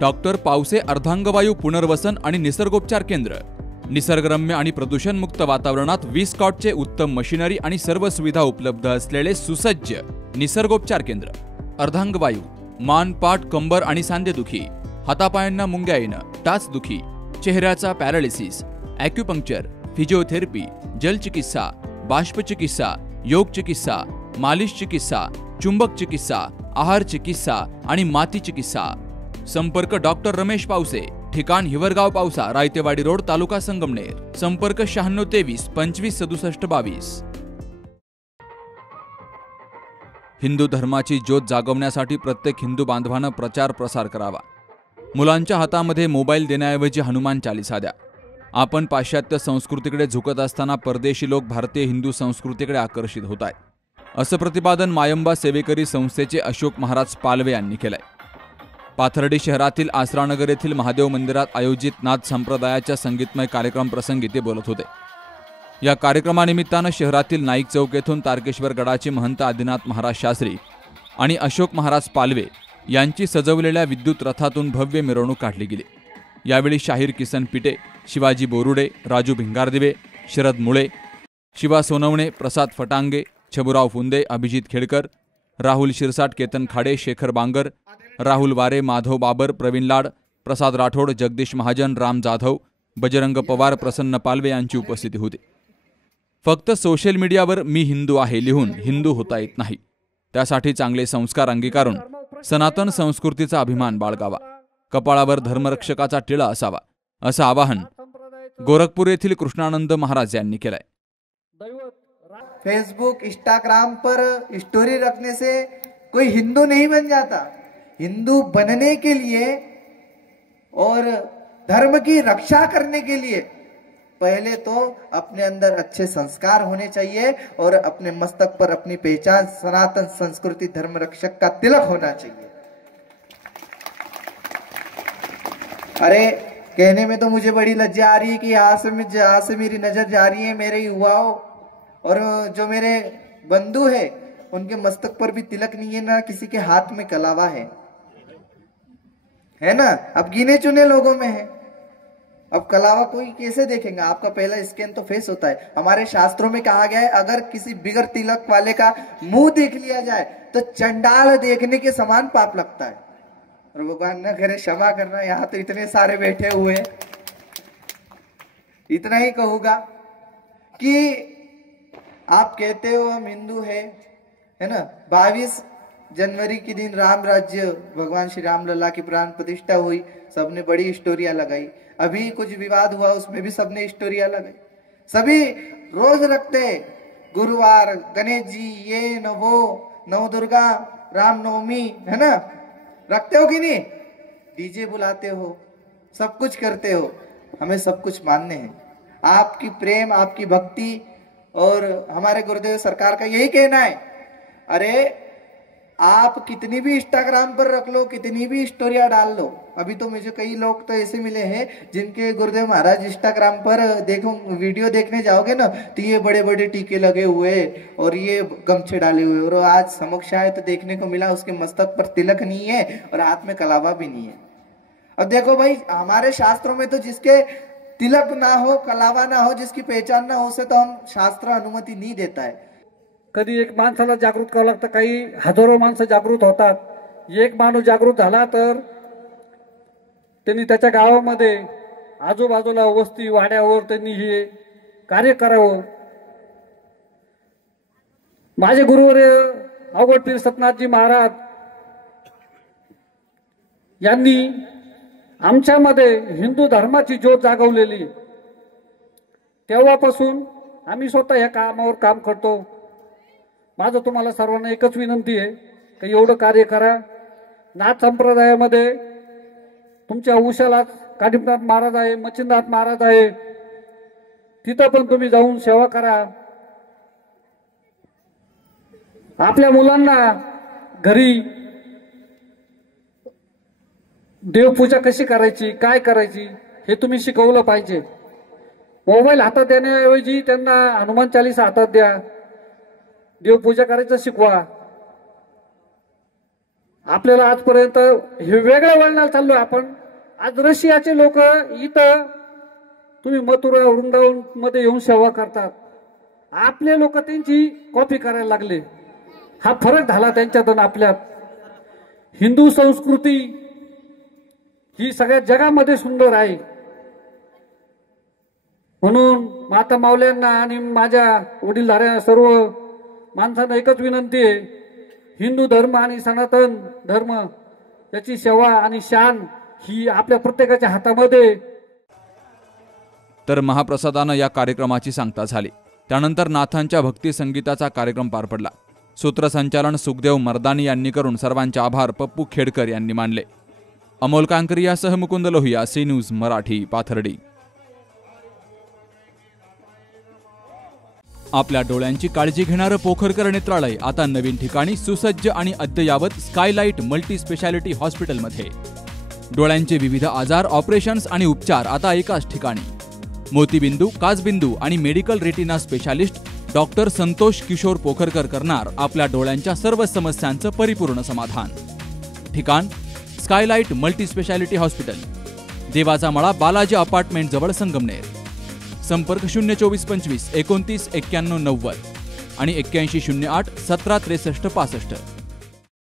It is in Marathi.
डॉक्टर पावसे अर्धांगवायू पुनर्वसन आणि निसर्गोपचार केंद्र, निसर्गरम्य आणि प्रदूषणमुक्त वातावरणात 20 कॉटचे उत्तम मशिनरी आणि सर्व सुविधा उपलब्ध असलेले सुसज्ज निसर्गोपचार केंद्र। अर्धांगवायू, मान, पाठ, कंबर आणि सांधेदुखी, हातापायांना मुंग्या येणं, टाचदुखी, चेहऱ्याचा पॅरालिसिस, ॲक्युपंक्चर, फिजिओथेरपी, जलचिकित्सा, बाष्पचिकित्सा, योग चिकित्सा, मालिश चिकित्सा, चुंबक चिकित्सा, आहार चिकित्सा आणि माती चिकित्सा। संपर्क डॉक्टर रमेश पावसे, ठिकाण हिवरगाव पावसा, रायतेवाडी रोड, तालुका संगमनेर। संपर्क 9623 25 67 22। हिंदू धर्माची ज्योत जागवण्यासाठी प्रत्येक हिंदू बांधवानं प्रचार प्रसार करावा। मुलांच्या हातामध्ये मोबाईल देण्याऐवजी हनुमान चालीसा द्या। आपण पाश्चात्य संस्कृतीकडे झुकत असताना परदेशी लोक भारतीय हिंदू संस्कृतीकडे आकर्षित होत आहेत, असं प्रतिपादन मायंबा सेवेकरी संस्थेचे अशोक महाराज पालवे यांनी केलंय। पाथर्डी शहरातील आसरानगर येथील महादेव मंदिरात आयोजित नाथ संप्रदायाच्या संगीतमय कार्यक्रम प्रसंगी ते बोलत होते। या कार्यक्रमानिमित्तानं शहरातील नाईक चौक येथून तारकेश्वर गडाचे महंत आदिनाथ महाराज शास्त्री आणि अशोक महाराज पालवे यांची सजवलेल्या विद्युत रथातून भव्य मिरवणूक काढली गेली। यावेळी शाहीर किसन पिटे, शिवाजी बोरुडे, राजू भिंगारदिवे, शरद मुळे, शिवा सोनवणे, प्रसाद फटांगे, छबुराव फुंदे, अभिजित खेडकर, राहुल शिरसाट, केतन खाडे, शेखर बांगर, राहुल वारे, माधव बाबर, प्रवीण लाड, प्रसाद राठोड, जगदीश महाजन, राम जाधव, बजरंग पवार, प्रसन्न पालवे यांची उपस्थिती होती। फक्त सोशल मीडियावर मी हिंदू आहे लिहून हिंदू होता येत नाही, त्यासाठी चांगले संस्कार अंगीकारून सनातन संस्कृतीचा अभिमान बाळगावा, कपाळावर धर्मरक्षकाचा टिळा असावा, असं आवाहन गोरखपूर येथील कृष्णानंद महाराज यांनी केलंय। फेसबुक, इंस्टाग्राम पर स्टोरी रखने से कोई हिंदू नहीं बन जाता। हिंदू बनने के लिए और धर्म की रक्षा करने के लिए पहले तो अपने अंदर अच्छे संस्कार होने चाहिए और अपने मस्तक पर अपनी पहचान सनातन संस्कृति धर्म रक्षक का तिलक होना चाहिए। अरे कहने में तो मुझे बड़ी लज्जा आ रही है कि यहाँ से मेरी नजर जा रही है मेरे युवाओं और जो मेरे बंधु है उनके मस्तक पर भी तिलक नहीं है, ना किसी के हाथ में कलावा है ना। अब गिने चुने लोगों में है, अब कलावा कोई कैसे देखेगा। आपका पहला स्कैन तो फेस होता है। हमारे शास्त्रों में कहा गया है अगर किसी बिगर तिलक वाले का मुंह देख लिया जाए तो चंडाल देखने के समान पाप लगता है। और भगवान न करे क्षमा करना, यहाँ तो इतने सारे बैठे हुए, इतना ही कहूंगा कि आप कहते हो हम हिंदू है ना। 22 जनवरी के दिन राम राज्य भगवान श्री राम लल्ला की प्राण प्रतिष्ठा हुई, सबने बड़ी स्टोरियां लगाई। अभी कुछ विवाद हुआ उसमें भी सबने स्टोरियां लगाई। सभी रोज रखते गुरुवार, गणेश जी, ये न वो, नवदुर्गा, रामनवमी, है ना, रखते हो कि नहीं। डीजे बुलाते हो, सब कुछ करते हो, हमें सब कुछ मानने हैं। आपकी प्रेम, आपकी भक्ति और हमारे गुरुदेव सरकार का यही कहना है। अरे आप कितनी भी इंस्टाग्राम पर रख लो, कितनी भी स्टोरियां डाल लो। अभी तो मुझे कई लोग तो ऐसे मिले हैं जिनके गुरुदेव महाराज इंस्टाग्राम पर देखो वीडियो देखने जाओगे ना तो ये बड़े बड़े टीके लगे हुए और ये गमछे डाले हुए, और आज समक्ष आए तो देखने को मिला उसके मस्तक पर तिलक नहीं है और हाथ में कलावा भी नहीं है। अब देखो भाई, हमारे शास्त्रों में तो जिसके तिलक ना हो, कलावा ना हो, जिसकी पहचान ना हो, उसे तो हम शास्त्र अनुमति नहीं देता है। कधी एक माणसाला जागृत करावं लागतं, काही हजारो माणसं जागृत होतात। एक माणूस जागृत झाला तर त्यांनी त्याच्या गावामध्ये आजूबाजूला वस्ती वाड्यावर त्यांनी हे कार्य करावं। माझे गुरुवर्य अवघड पीर सतनाथजी महाराज यांनी आमच्यामध्ये हिंदू धर्माची ज्योत जागवलेली, तेव्हापासून आम्ही स्वतः या कामावर काम करतो। माझं तुम्हाला सर्वांना एकच विनंती आहे की एवढं कार्य करा। नाथ संप्रदायामध्ये तुमच्या उशाला कानिफनाथ महाराज आहे, मच्छिंद्रनाथ महाराज आहे, तिथं पण तुम्ही जाऊन सेवा करा। आपल्या मुलांना घरी देवपूजा कशी करायची, काय करायची हे तुम्ही शिकवलं पाहिजे। मोबाईल हातात देण्याऐवजी त्यांना हनुमान चालीसा हातात द्या, देवपूजा करायचं शिकवा। आपल्याला आजपर्यंत हे वेगळ्या वळणाला चाललोय आपण. आज रशियाचे लोक इथं तुम्ही मथुरा वृंदावन मध्ये येऊन सेवा करतात, आपले लोक त्यांची कॉपी करायला लागले. हा फरक झाला त्यांच्यात आणि आपल्यात. हिंदू संस्कृती ही सगळ्या जगामध्ये सुंदर आहे. म्हणून माता माऊल्यांना आणि माझ्या वडीलधाऱ्या सर्व माणसांना एकच विनंती आहे, हिंदू धर्म आणि सनातन धर्म याची सेवा आणि शान ही आपल्या प्रत्येकाच्या हातामध्ये. तर महाप्रसादानं या कार्यक्रमाची सांगता झाली. त्यानंतर नाथांच्या भक्ती संगीताचा कार्यक्रम पार पडला. सूत्रसंचालन सुखदेव मर्दानी यांनी करून सर्वांचे आभार पप्पू खेडकर यांनी मानले. अमोल कांकरियासह मुकुंद लोहिया, सी न्यूज मराठी, पाथर्डी. आपल्या डोळ्यांची काळजी घेणारं पोखरकर नेत्रालय आता नवीन ठिकाणी सुसज्ज आणि अद्ययावत स्कायलाइट मल्टी स्पेशालिटी हॉस्पिटलमध्ये. डोळ्यांचे विविध आजार, ऑपरेशन्स आणि उपचार आता एकाच ठिकाणी. मोतीबिंदू, काचबिंदू आणि medical retina specialist doctor Santosh Kishor Pokharkar करणार आपल्या डोळ्यांच्या सर्व समस्यांचं परिपूर्ण समाधान. ठिकाण स्कायलाइट मल्टी स्पेशालिटी हॉस्पिटल, देवाचा मळा, बालाजी अपार्टमेंट जवळ, संगमनेर. संपर्क 02425 29 91 90 आणि 8108 17 63 65.